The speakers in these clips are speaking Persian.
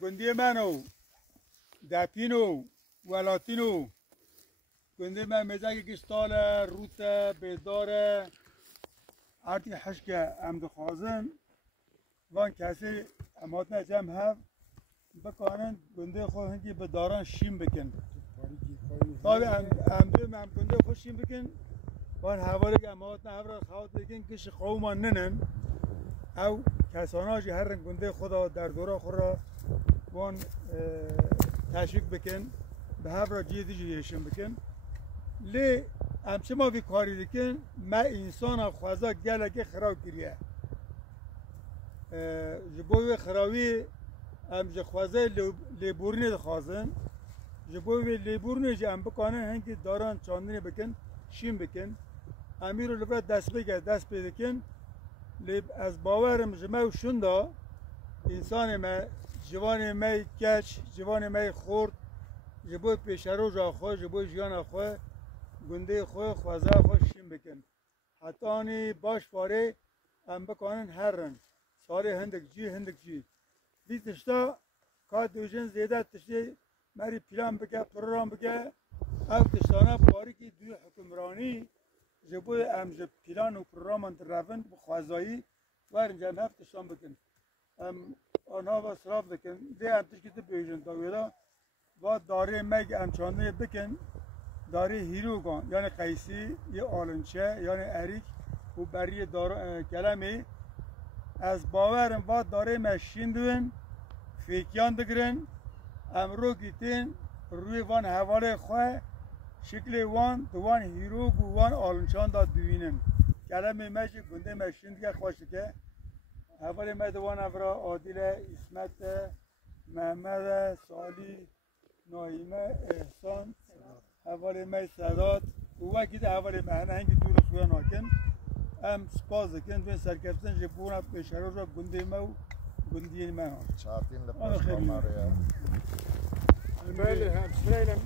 گندی منو دپینو ولاتینو گندی من مزاگی کشتال روت بیداره آرتی حشکه ام دخوازن وان کسی امات نجم هف بکنن گنده خود هنگی به داران شیم بکن طبعا ام دوم ام گنده خود شیم بکن وان هواره امات نه هفره خواد بکن کش قوما ننن او کساناجی هر رنگ گنده خدا در دوره خود را وان تشویق بکن به هفره جیدی جیشیم بکن لی همچه ما وی کاری دکن ما انسان خوازا گلگه خراب کریه جبوی خراوی ام جخوازه لیبورنی دخوازن جبوی لیبورنی جه ام بکنن هنگی داران چاندنی بکن شیم بکن امیر رو لبرا دست بگه دست پیدکن لیب از باورم جمعه شنده انسان ما جوان ما کچ جوان ما خورد جبوی پیشرو جا خواه جبوی جیان خواه گنده خواه خوازه خواه شیم بکن حتی آنی باش پاره ام بکنن هر رن ساره هندک جی دی تشتا که دوژن زیاده تشتی مری پلان بگه پروگرام بگه او تشتانه باری که دوی حکمرانی جبوی ام جب پلان و پروگرام انت روند بخوازایی ورنجا هم هفت تشتان بکن ام آنها با صراف بکن دی ام تشکی تو بیژن داویدا و داره مگ ام چانده بکن داره هیروگان یعنی قیسی یا آلنچه یعنی اریک و بری کلمه از باورم واد داره مشین دوین فیکیان دگرن امرو گیتین روی وان حواله خواه شکل وان دوان هیروگ و وان آلنچان داد دوینن کلمه مشی گنده مشین دیگه خواسته که حواله ما دوان افرا عادل اسمت محمد سالی نایمه احسان حواله ما سادات و وقتی حواله ما هنگی دور خواه ناکن ام سپاس دکن دوی سرکفتن جبونا پیشرو را گنده ما و گندی ما هم چارتین لپاس ماره بله هم سرایلم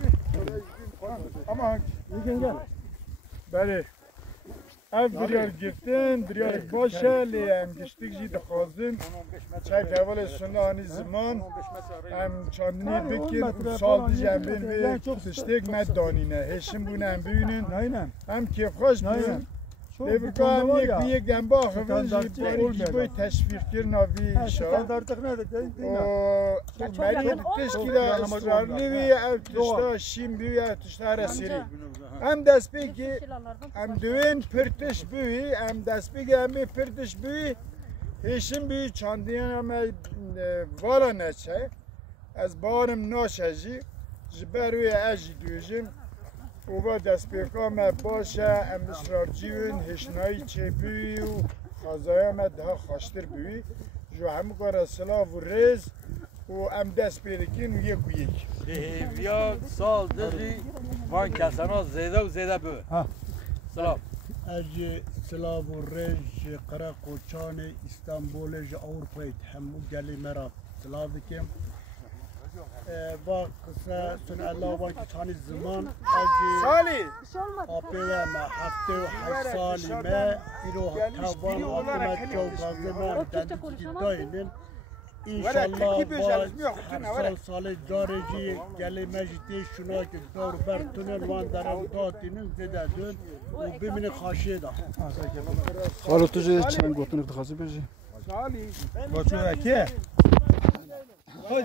اما میگن گل بله اف دریار گفتن دریار باشه لی ام گشتگ جی دخوازن چای اول سنه آنی زمان ام چاندنی بکن سال دیجی ام بین بی تشتگ مد دانینه هشم بونه ام بینن ام کیف خوش بین لیبرکا هم یک گنبه آخوان جی بای تشویق کرنا وی شا مری تشکی دا استرارلی وی او تشتا شیم بی او تشتا رسیری هم دست بی که هم دوین پرتش بی هم دست بی که همی پرتش بی هشم بی چاندیان هم والا نچه از بارم ناشه جی جبروی اجی دویجم او با دست پیکام باشه ام اصرار جیون هشنایی چه بی و خازای ام ده خاشتر بی جو همه کار سلاف و ریز و ام دست پیدکین و یک و یک بیا سال دری وان کسانا زیده و زیده بی سلام اجی سلاف و ریز قره قوچان استانبول جا اورپایت همو گلی مرا سلاف دکیم با قصه سن الله وان کتانی زمان سالی آپی ما هفته و هشت سالی ما ایرو توان آتمت جو گازه ما دندی داینن انشالله با سال دارجی گلی مجدی شنا که دور برتونن وان درم داتینن زده دون و ببینه خاشه دا حالا تو چند گوتون افتخاصی بجی؟ سالی با چون اکه خود